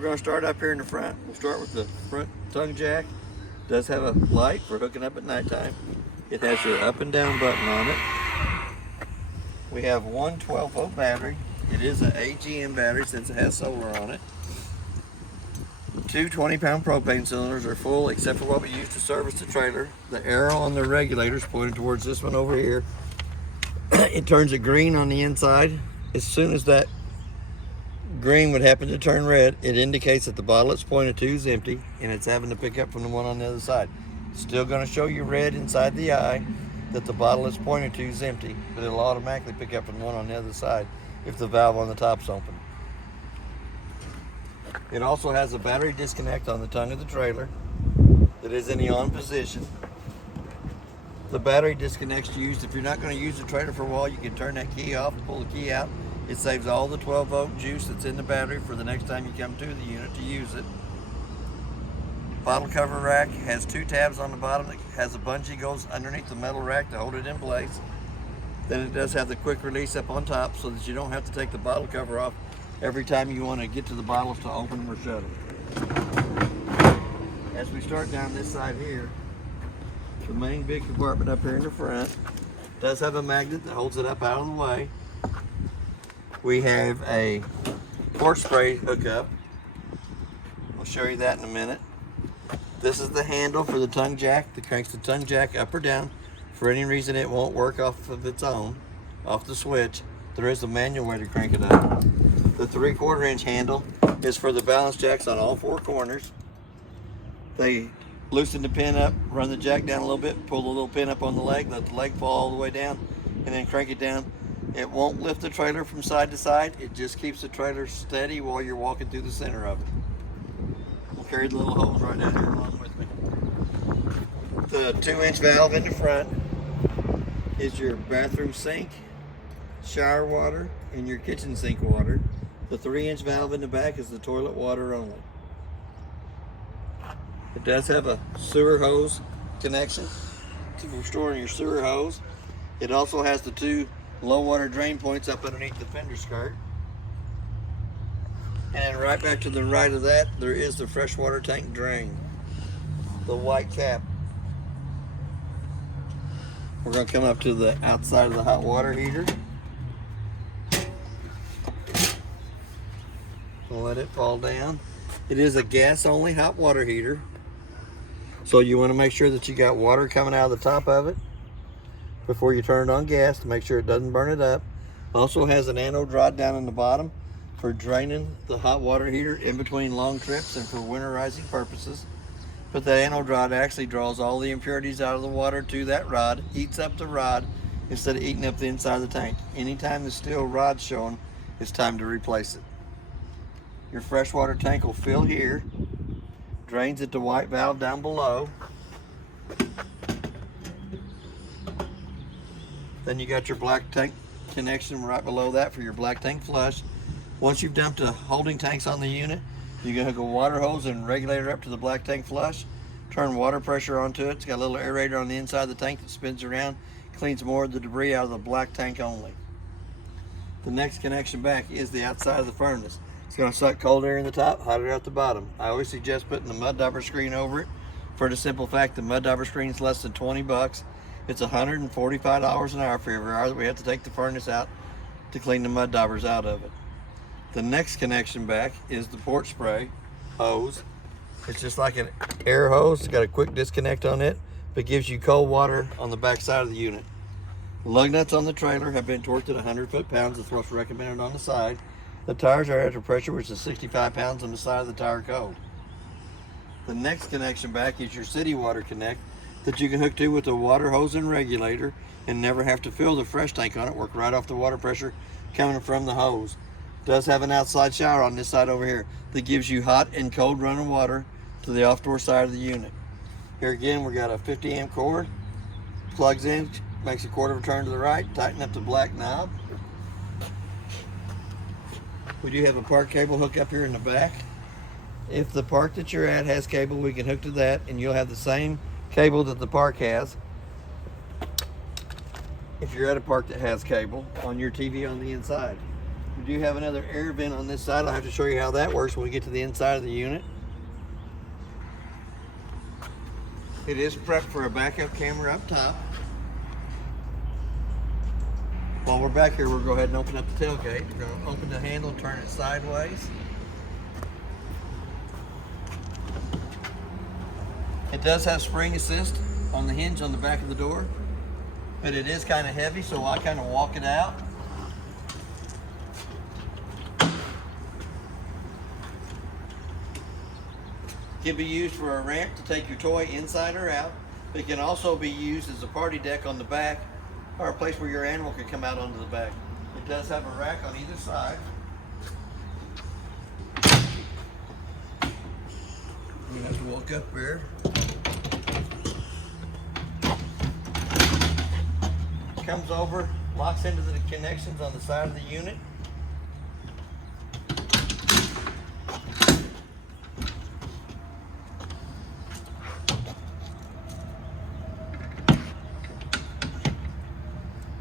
We're going to start up here in the front. We'll start with the front tongue jack. It does have a light for hooking up at nighttime. It has your up and down button on it. We have one 12-volt battery. It is an AGM battery since it has solar on it. Two 20-pound propane cylinders are full except for what we use to service the trailer. The arrow on the regulator is pointed towards this one over here. It turns it green on the inside. As soon as that green would happen to turn red, it indicates that the bottle it's pointed to is empty and it's having to pick up from the one on the other side. Still going to show you red inside the eye that the bottle it's pointed to is empty, but it'll automatically pick up from the one on the other side if the valve on the top's open. It also has a battery disconnect on the tongue of the trailer that is in the on position. The battery disconnect's used if you're not going to use the trailer for a while. You can turn that key off and pull the key out. It saves all the 12-volt juice that's in the battery for the next time you come to the unit to use it. Bottle cover rack has two tabs on the bottom that has a bungee goes underneath the metal rack to hold it in place. Then it does have the quick release up on top so that you don't have to take the bottle cover off every time you want to get to the bottles to open them or shut them. As we start down this side here, the main big compartment up here in the front does have a magnet that holds it up out of the way. We have a port spray hookup. I'll show you that in a minute. This is the handle for the tongue jack that cranks the tongue jack up or down. For any reason it won't work off of its own, off the switch, there is a manual way to crank it up. The 3/4 inch handle is for the balance jacks on all four corners. They loosen the pin up, run the jack down a little bit, pull the little pin up on the leg, let the leg fall all the way down, and then crank it down. It won't lift the trailer from side to side. It just keeps the trailer steady while you're walking through the center of it. We'll carry the little hose right down here along with me. The 2-inch valve in the front is your bathroom sink, shower water, and your kitchen sink water. The 3-inch valve in the back is the toilet water only. It does have a sewer hose connection for storing your sewer hose. It also has the two low water drain points up underneath the fender skirt. And right back to the right of that, there is the freshwater tank drain, the white cap. We're going to come up to the outside of the hot water heater. We'll let it fall down. It is a gas only hot water heater. So you want to make sure that you got water coming out of the top of it before you turn it on gas to make sure it doesn't burn it up. Also has an anode rod down in the bottom for draining the hot water heater in between long trips and for winterizing purposes. But the anode rod actually draws all the impurities out of the water to that rod, eats up the rod instead of eating up the inside of the tank. Anytime the steel rod's showing, it's time to replace it. Your freshwater tank will fill here, drains at the white valve down below. Then you got your black tank connection right below that for your black tank flush. Once you've dumped the holding tanks on the unit, you can hook a water hose and regulator up to the black tank flush, turn water pressure onto it. It's got a little aerator on the inside of the tank that spins around, cleans more of the debris out of the black tank only. The next connection back is the outside of the furnace. It's going to suck cold air in the top, hot air out the bottom. I always suggest putting the mud dauber screen over it for the simple fact the mud dauber screen is less than 20 bucks. It's $145 an hour for every hour that we have to take the furnace out to clean the mud daubers out of it. The next connection back is the port spray hose. It's just like an air hose. It's got a quick disconnect on it, but gives you cold water on the back side of the unit. Lug nuts on the trailer have been torqued at 100 foot-pounds. That's what's recommended on the side. The tires are at a pressure which is 65 pounds on the side of the tire code. The next connection back is your city water connect that you can hook to with a water hose and regulator and never have to fill the fresh tank on it. Work right off the water pressure coming from the hose. It does have an outside shower on this side over here that gives you hot and cold running water to the off door side of the unit. Here again, we got a 50 amp cord, plugs in, makes a quarter of a turn to the right, tighten up the black knob. We do have a park cable hook up here in the back. If the park that you're at has cable, we can hook to that and you'll have the same cable that the park has. If you're at a park that has cable on your TV on the inside. We do have another air vent on this side. I'll have to show you how that works when we get to the inside of the unit. It is prepped for a backup camera up top. While we're back here, we'll go ahead and open up the tailgate. We're going to open the handle, turn it sideways. It does have spring assist on the hinge on the back of the door, but it is kind of heavy, so I kind of walk it out. It can be used for a ramp to take your toy inside or out. It can also be used as a party deck on the back, or a place where your animal can come out onto the back. It does have a rack on either side. You have to walk up here. Comes over, locks into the connections on the side of the unit.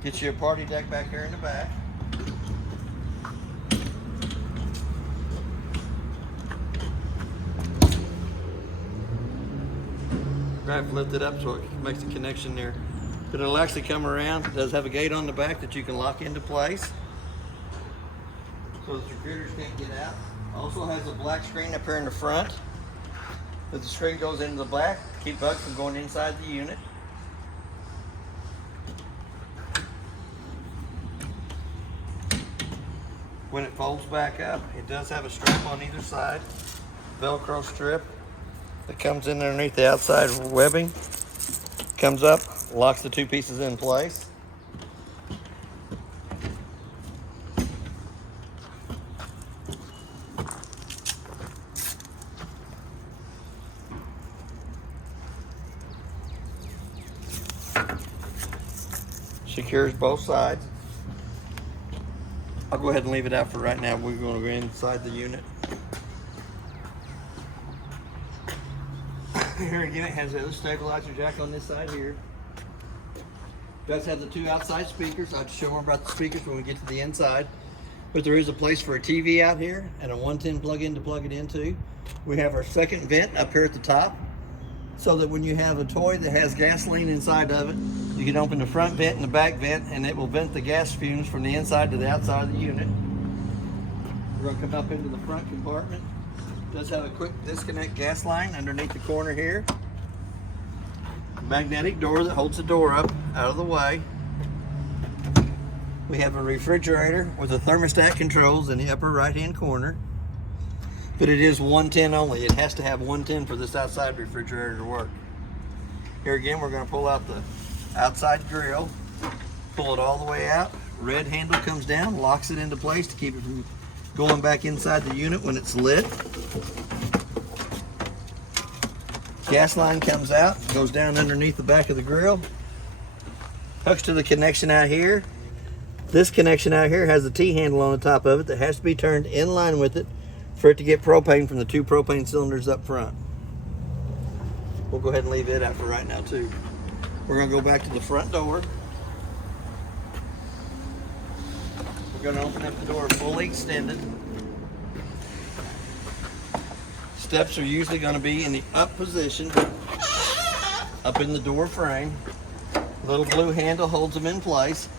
Get you a party deck back here in the back. Grab, lift it up so it makes a connection there. But it'll actually come around. It does have a gate on the back that you can lock into place, so that your critters can't get out. Also has a black screen up here in the front, that the screen goes into the back to keep bugs from going inside the unit. When it folds back up, it does have a strap on either side, Velcro strip that comes in underneath the outside webbing. Comes up, locks the two pieces in place. Secures both sides. I'll go ahead and leave it out for right now. We're going to go inside the unit. Here again, it has the other stabilizer jack on this side here. It does have the two outside speakers. I'll show more about the speakers when we get to the inside. But there is a place for a TV out here and a 110 plug-in to plug it into. We have our second vent up here at the top, so that when you have a toy that has gasoline inside of it, you can open the front vent and the back vent, and it will vent the gas fumes from the inside to the outside of the unit. We're going to come up into the front compartment. It does have a quick disconnect gas line underneath the corner here. Magnetic door that holds the door up out of the way. We have a refrigerator with the thermostat controls in the upper right hand corner, but it is 110 only. It has to have 110 for this outside refrigerator to work. Here again, we're going to pull out the outside grill, pull it all the way out. Red handle comes down, locks it into place to keep it from going back inside the unit when it's lit. Gas line comes out, goes down underneath the back of the grill, hooks to the connection out here. This connection out here has a T-handle on the top of it that has to be turned in line with it for it to get propane from the two propane cylinders up front. We'll go ahead and leave it out for right now too. We're going to go back to the front door. We're going to open up the door fully extended. Steps are usually going to be in the up position, up in the door frame. Little blue handle holds them in place.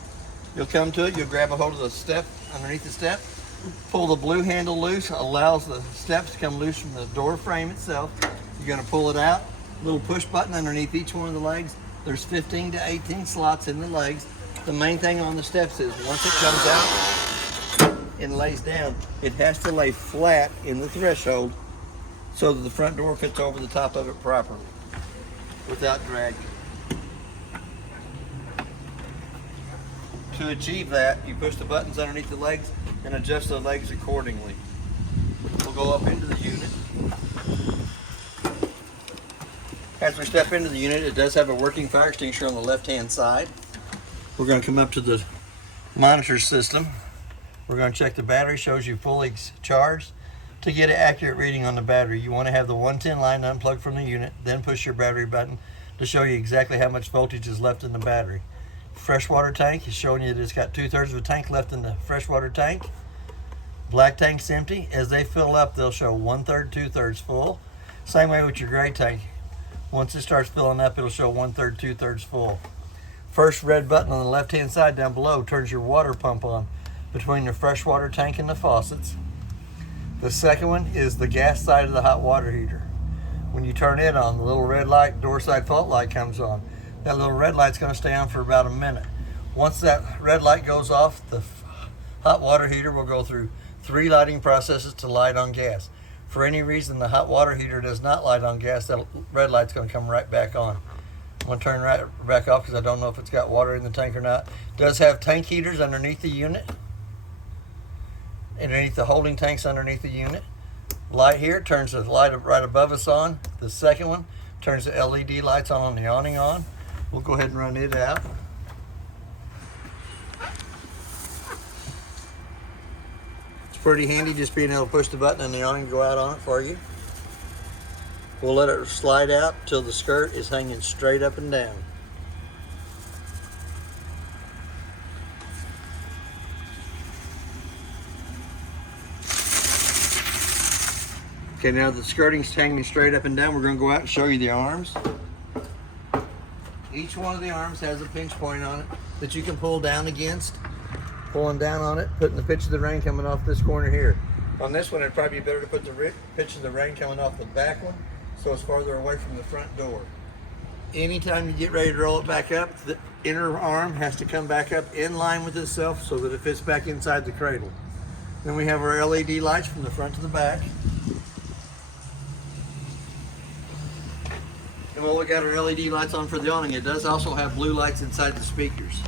You'll come to it, you'll grab a hold of the step underneath the step, pull the blue handle loose, allows the steps to come loose from the door frame itself. You're going to pull it out, little push button underneath each one of the legs. There's 15 to 18 slots in the legs. The main thing on the steps is once it comes out and lays down, it has to lay flat in the threshold so that the front door fits over the top of it properly without dragging. To achieve that, you push the buttons underneath the legs and adjust the legs accordingly. We'll go up into the unit. As we step into the unit, it does have a working fire extinguisher on the left-hand side. We're going to come up to the monitor system. We're going to check the battery, shows you fully charged. To get an accurate reading on the battery, you want to have the 110 line unplugged from the unit, then push your battery button to show you exactly how much voltage is left in the battery. Freshwater tank is showing you that it's got 2/3 of a tank left in the freshwater tank. Black tank's empty. As they fill up, they'll show 1/3, 2/3 full. Same way with your gray tank. Once it starts filling up, it'll show 1/3, 2/3 full. First red button on the left-hand side down below turns your water pump on between the freshwater tank and the faucets. The second one is the gas side of the hot water heater. When you turn it on, the little red light, door side fault light comes on. That little red light's going to stay on for about a minute. Once that red light goes off, the hot water heater will go through 3 lighting processes to light on gas. For any reason the hot water heater does not light on gas, that red light's going to come right back on. I'm going to turn right back off because I don't know if it's got water in the tank or not. It does have tank heaters underneath the unit. Underneath the holding tanks underneath the unit. Light here turns the light right above us on. The second one turns the LED lights on the awning on. We'll go ahead and run it out. It's pretty handy just being able to push the button and the awning go out on it for you. We'll let it slide out till the skirt is hanging straight up and down. Okay, now the skirting's hanging straight up and down, we're going to go out and show you the arms. Each one of the arms has a pinch point on it that you can pull down against. Pulling down on it, putting the pitch of the rain coming off this corner here. On this one, it'd probably be better to put the pitch of the rain coming off the back one so it's farther away from the front door. Anytime you get ready to roll it back up, the inner arm has to come back up in line with itself so that it fits back inside the cradle. Then we have our LED lights from the front to the back. And while we got our LED lights on for the awning, it does also have blue lights inside the speakers.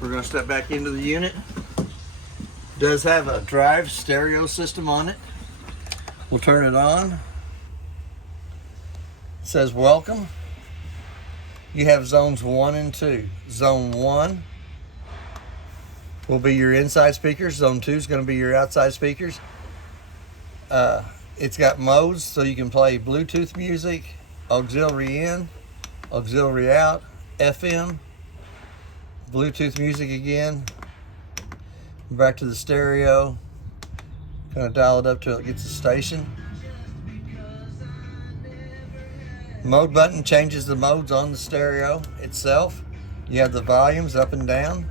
We're going to step back into the unit. It does have a drive stereo system on it. We'll turn it on. It says welcome. You have zones 1 and 2. Zone 1 will be your inside speakers. Zone 2 is going to be your outside speakers. It's got modes so you can play Bluetooth music, auxiliary in, auxiliary out, FM, Bluetooth music again, back to the stereo, kind of dial it up till it gets the station. Mode button changes the modes on the stereo itself. You have the volumes up and down.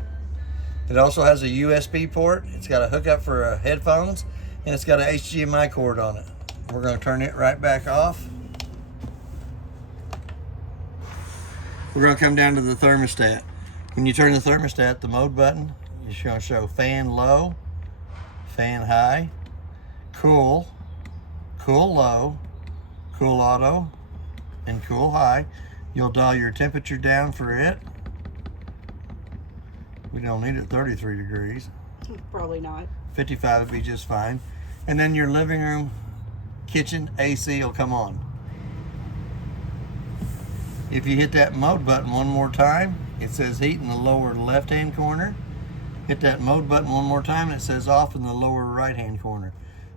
It also has a USB port. It's got a hookup for headphones, and it's got an HDMI cord on it. We're going to turn it right back off. We're going to come down to the thermostat. When you turn the thermostat, the mode button is going to show fan low, fan high, cool, cool low, cool auto, and cool high. You'll dial your temperature down for it. We don't need it 33 degrees. Probably not. 55 would be just fine. And then your living room, kitchen AC will come on. If you hit that mode button one more time, it says heat in the lower left hand corner. Hit that mode button one more time and it says off in the lower right hand corner.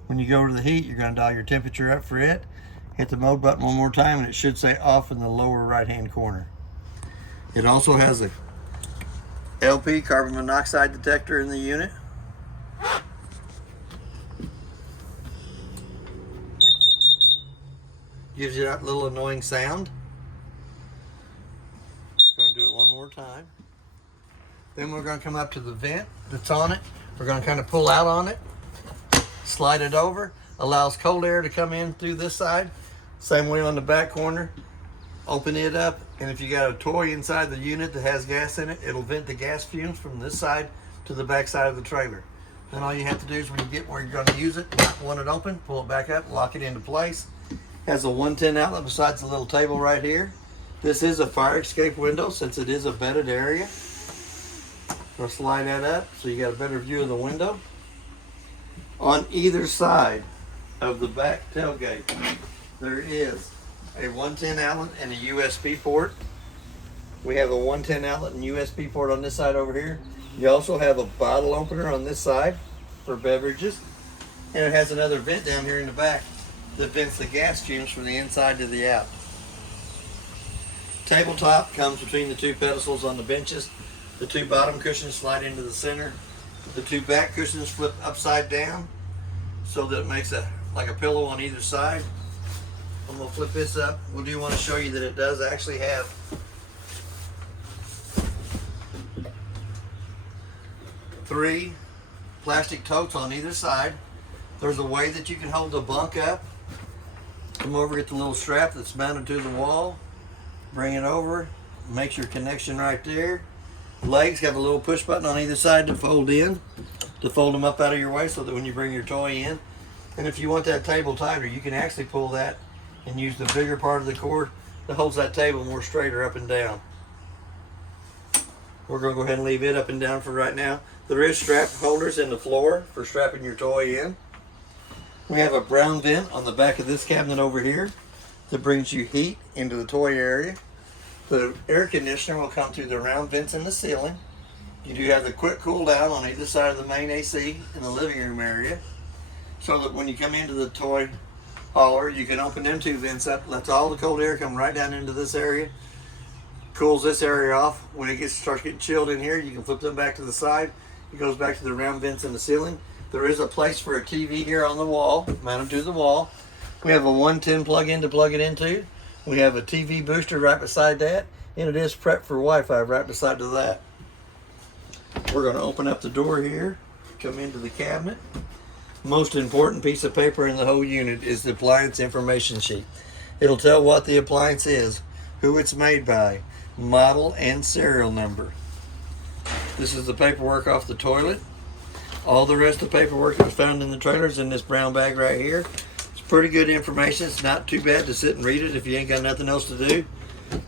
When you go to the heat, you're going to dial your temperature up for it. Hit the mode button one more time and it should say off in the lower right hand corner. It also has a LP carbon monoxide detector in the unit. Gives you that little annoying sound. Just going to do it one more time. Then we're going to come up to the vent that's on it. We're going to kind of pull out on it, slide it over, allows cold air to come in through this side. Same way on the back corner. Open it up, and if you got a toy inside the unit that has gas in it, it'll vent the gas fumes from this side to the back side of the trailer. Then all you have to do is when you get where you're going to use it, want it open, pull it back up, lock it into place. Has a 110 outlet besides the little table right here. This is a fire escape window since it is a bedded area. We'll slide that up so you got a better view of the window. On either side of the back tailgate, there is a 110 outlet and a USB port. We have a 110 outlet and USB port on this side over here. You also have a bottle opener on this side for beverages. And it has another vent down here in the back that vents the gas fumes from the inside to the out. Tabletop comes between the two pedestals on the benches. The two bottom cushions slide into the center. The two back cushions flip upside down so that it makes like a pillow on either side. I'm going to flip this up. We do want to show you that it does actually have three plastic totes on either side. There's a way that you can hold the bunk up. Come over, get the little strap that's mounted to the wall. Bring it over. Makes your connection right there. Legs have a little push button on either side to fold in, to fold them up out of your way so that when you bring your toy in. And if you want that table tighter, you can actually pull that and use the bigger part of the cord that holds that table more straighter up and down. We're going to go ahead and leave it up and down for right now. There is strap holders in the floor for strapping your toy in. We have a brown vent on the back of this cabinet over here that brings you heat into the toy area. The air conditioner will come through the round vents in the ceiling. You do have the quick cool down on either side of the main AC in the living room area, so that when you come into the toy hauler, you can open them two vents up, lets all the cold air come right down into this area, cools this area off. When it starts getting chilled in here, you can flip them back to the side. It goes back to the round vents in the ceiling. There is a place for a TV here on the wall, mounted to the wall. We have a 110 plug-in to plug it into. We have a TV booster right beside that, and it is prepped for Wi-Fi right beside to that. We're going to open up the door here, come into the cabinet. Most important piece of paper in the whole unit is the appliance information sheet. It'll tell what the appliance is, who it's made by, model, and serial number. This is the paperwork off the toilet. All the rest of the paperwork that's found in the trailer is in this brown bag right here. Pretty good information. It's not too bad to sit and read it if you ain't got nothing else to do.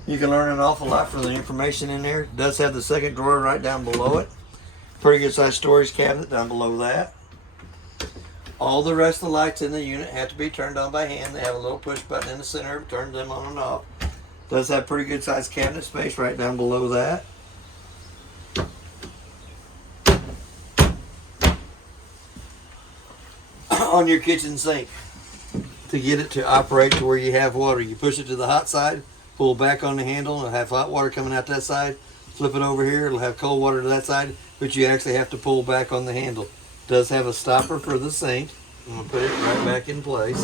You can learn an awful lot from the information in there. It does have the second drawer right down below it. Pretty good sized storage cabinet down below that. All the rest of the lights in the unit have to be turned on by hand. They have a little push button in the center, turns them on and off. Does have pretty good sized cabinet space right down below that. On your kitchen sink, to get it to operate to where you have water, you push it to the hot side, pull back on the handle, and it'll have hot water coming out that side. Flip it over here, it'll have cold water to that side, but you actually have to pull back on the handle. It does have a stopper for the sink. I'm going to put it right back in place.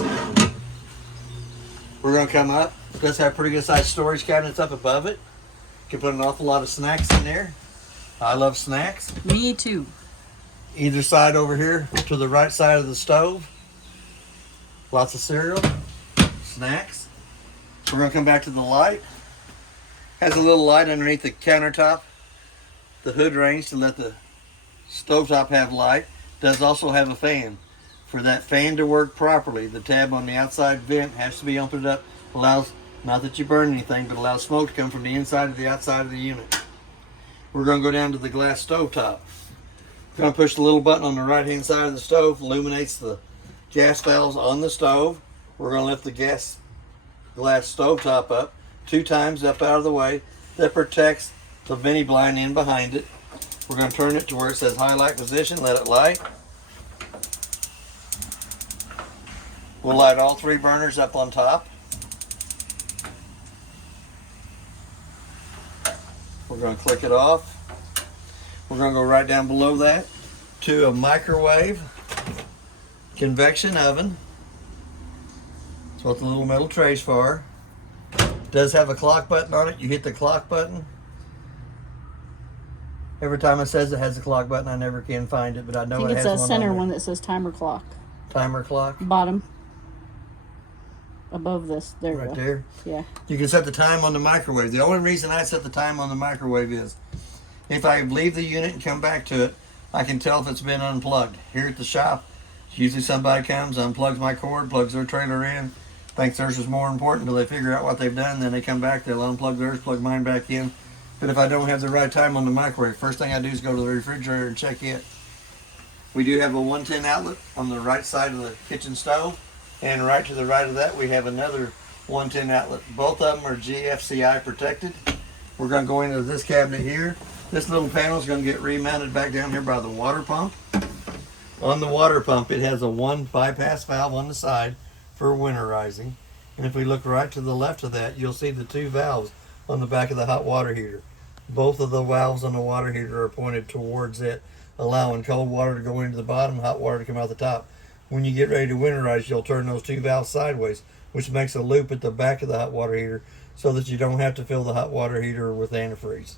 We're going to come up. It does have pretty good sized storage cabinets up above it. You can put an awful lot of snacks in there. I love snacks. Me too. Either side over here to the right side of the stove. Lots of cereal, snacks. We're going to come back to the light. Has a little light underneath the countertop, the hood range to let the stovetop have light. Does also have a fan. For that fan to work properly, the tab on the outside vent has to be opened up. Allows, not that you burn anything, but allows smoke to come from the inside to the outside of the unit. We're going to go down to the glass stovetop. We're going to push the little button on the right hand side of the stove, illuminates the gas valves on the stove. We're going to lift the glass stovetop up 2 times up out of the way. That protects the mini blind in behind it. We're going to turn it to where it says highlight position, let it light. We'll light all 3 burners up on top. We're going to click it off. We're going to go right down below that to a microwave convection oven. That's what the little metal tray's for. It does have a clock button on it. You hit the clock button. Every time it says it has a clock button, I never can find it, but I know it has one. I think it's that center one that says timer clock. Timer clock? Bottom. Above this. There we go. Right there? Yeah. You can set the time on the microwave. The only reason I set the time on the microwave is if I leave the unit and come back to it, I can tell if it's been unplugged. Here at the shop, usually somebody comes, unplugs my cord, plugs their trailer in, thinks theirs is more important until they figure out what they've done. Then they come back, they'll unplug theirs, plug mine back in. But if I don't have the right time on the microwave, first thing I do is go to the refrigerator and check it. We do have a 110 outlet on the right side of the kitchen stove, and right to the right of that we have another 110 outlet. Both of them are GFCI protected. We're going to go into this cabinet here. This little panel is going to get remounted back down here by the water pump. On the water pump, it has a 1 bypass valve on the side for winterizing. And if we look right to the left of that, you'll see the 2 valves on the back of the hot water heater. Both of the valves on the water heater are pointed towards it, allowing cold water to go into the bottom, hot water to come out the top. When you get ready to winterize, you'll turn those two valves sideways, which makes a loop at the back of the hot water heater so that you don't have to fill the hot water heater with antifreeze.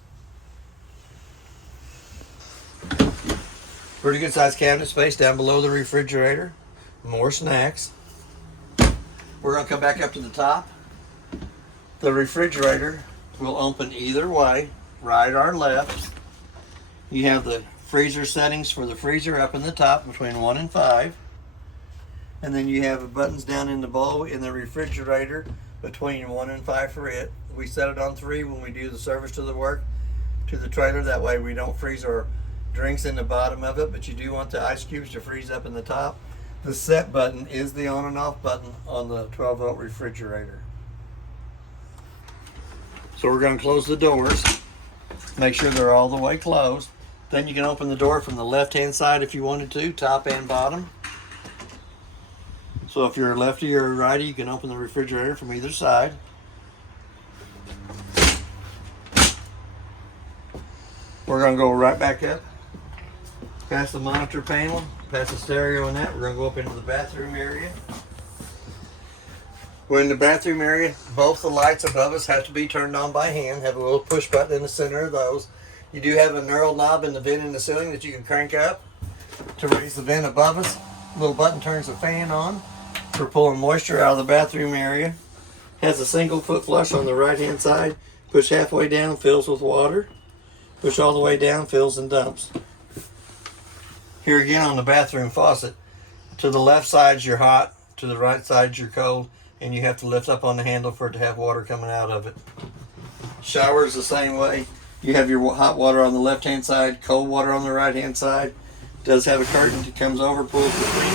Pretty good sized cabinet space down below the refrigerator. More snacks. We're going to come back up to the top. The refrigerator will open either way, right or left. You have the freezer settings for the freezer up in the top between 1 and 5. And then you have buttons down in the bowl in the refrigerator between 1 and 5 for it. We set it on 3 when we do the service to the trailer. That way we don't freeze our drinks in the bottom of it, but you do want the ice cubes to freeze up in the top. The set button is the on and off button on the 12-volt refrigerator. So we're going to close the doors. Make sure they're all the way closed. Then you can open the door from the left-hand side if you wanted to, top and bottom. So if you're a lefty or a righty, you can open the refrigerator from either side. We're going to go right back up, past the monitor panel, past the stereo and that. We're going to go up into the bathroom area. We're in the bathroom area. Both the lights above us have to be turned on by hand. Have a little push button in the center of those. You do have a knurled knob in the vent in the ceiling that you can crank up to raise the vent above us. Little button turns the fan on for pulling moisture out of the bathroom area. Has a single foot flush on the right hand side. Push halfway down, fills with water. Push all the way down, fills and dumps. Here again on the bathroom faucet. To the left side you're hot, to the right side you're cold, and you have to lift up on the handle for it to have water coming out of it. Shower is the same way. You have your hot water on the left hand side, cold water on the right hand side. Does have a curtain that comes over, pulls between.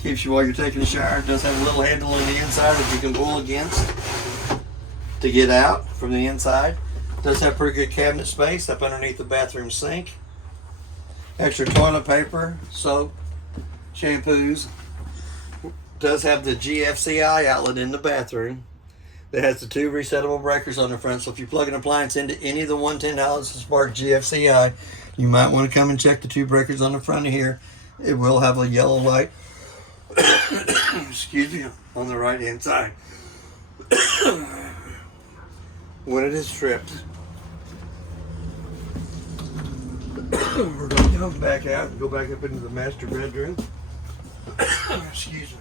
Keeps you while you're taking a shower. It does have a little handle on the inside that you can pull against to get out from the inside. Does have pretty good cabinet space up underneath the bathroom sink. Extra toilet paper, soap, shampoos. Does have the GFCI outlet in the bathroom. That has the 2 resettable breakers on the front. So if you plug an appliance into any of the 110 outlets to spark GFCI, you might want to come and check the 2 breakers on the front of here. It will have a yellow light, excuse me, on the right hand side when it is tripped. We're going to come back out and go back up into the master bedroom. Excuse me.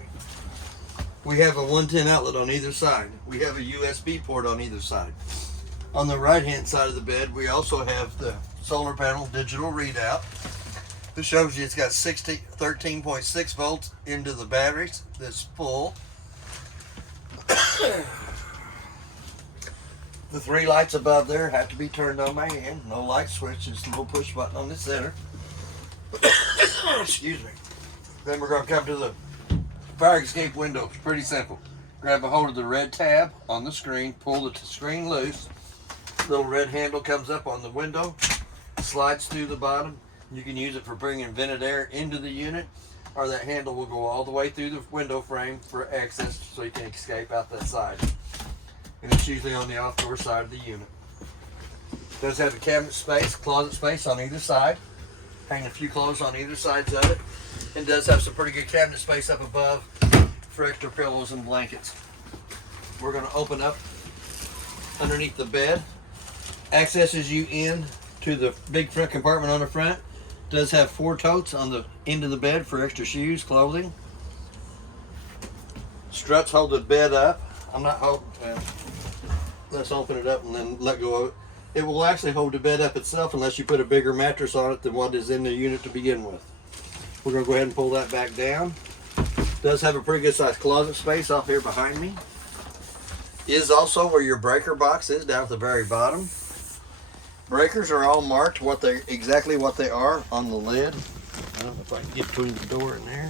We have a 110 outlet on either side. We have a USB port on either side. On the right hand side of the bed, we also have the solar panel digital readout. This shows you it's got 13.6 volts into the batteries that's full. The 3 lights above there have to be turned on by hand. No light switch, just a little push button on the center. Excuse me. Then we're going to come to the fire escape window. It's pretty simple. Grab a hold of the red tab on the screen, pull the screen loose. Little red handle comes up on the window, slides through the bottom. You can use it for bringing vented air into the unit, or that handle will go all the way through the window frame for access so you can escape out that side. And it's usually on the outdoor side of the unit. It does have a cabinet space, closet space on either side. Hang a few clothes on either sides of it. It does have some pretty good cabinet space up above for extra pillows and blankets. We're going to open up underneath the bed. Accesses you in to the big front compartment on the front. Does have 4 totes on the end of the bed for extra shoes, clothing. Struts hold the bed up. I'm not holding. Let's open it up and then let go of it. It will actually hold the bed up itself unless you put a bigger mattress on it than what is in the unit to begin with. We're going to go ahead and pull that back down. Does have a pretty good sized closet space off here behind me. Is also where your breaker box is, down at the very bottom. Breakers are all marked exactly what they are on the lid. I don't know if I can get between the door and there.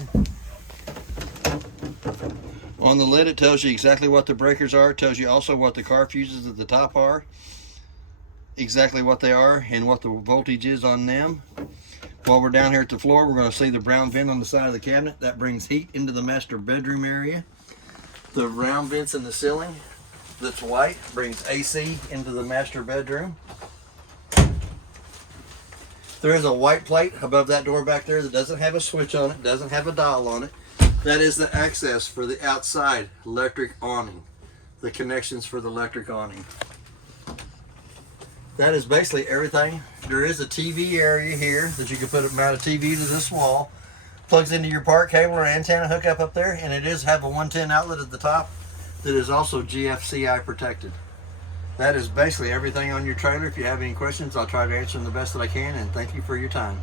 On the lid it tells you exactly what the breakers are. It tells you also what the car fuses at the top are. Exactly what they are and what the voltage is on them. While we're down here at the floor, we're going to see the brown vent on the side of the cabinet. That brings heat into the master bedroom area. The round vents in the ceiling that's white, brings AC into the master bedroom. There is a white plate above that door back there that doesn't have a switch on it, doesn't have a dial on it. That is the access for the outside electric awning, the connections for the electric awning. That is basically everything. There is a TV area here that you can mount a TV to this wall. Plugs into your park cable or antenna hookup up there, and it does have a 110 outlet at the top that is also GFCI protected. That is basically everything on your trailer. If you have any questions, I'll try to answer them the best that I can, and thank you for your time.